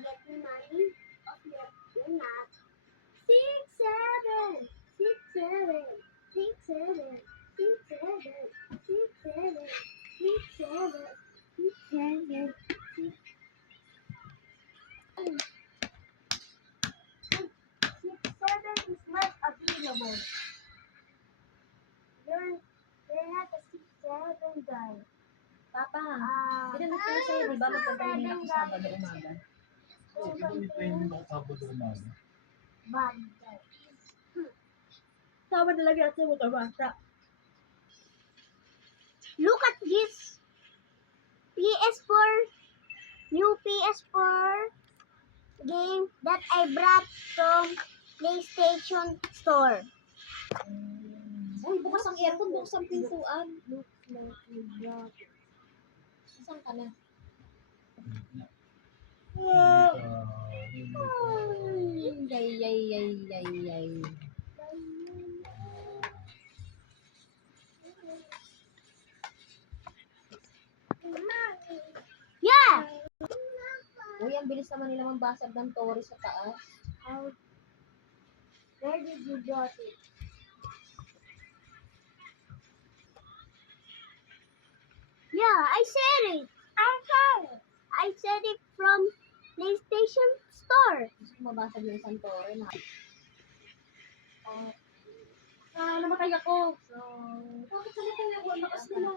get the money of your map. 6, 7, 6, 7, 6, 7, 6, 7, 6, 7, 6, 7, 6, 7, 6, 7 is not available. You're not a 6, 7 guy. Papa, pinanong ko na sa'yo, di ba magpatraining ako Sabado umaga? Oh, di ba may training ako Sabado umaga? Bad guy. Sabado lagi at sa'yo magkabasa. Look at this PS4, new PS4 game that I brought from PlayStation Store. Uy, bukas ang aircon, bukas ang pintuan. Looks like you brought it. Saan ka na? Yay. Yeah! Uy, ang bilis naman nila mambasag ng tori sa taas. Where did you brought it? Yeah, I said it. I said it from PlayStation Store. Gusto ko mabasag yung isang tori na. Namatay ako. So, Bakit namatay ako? Lakas nila.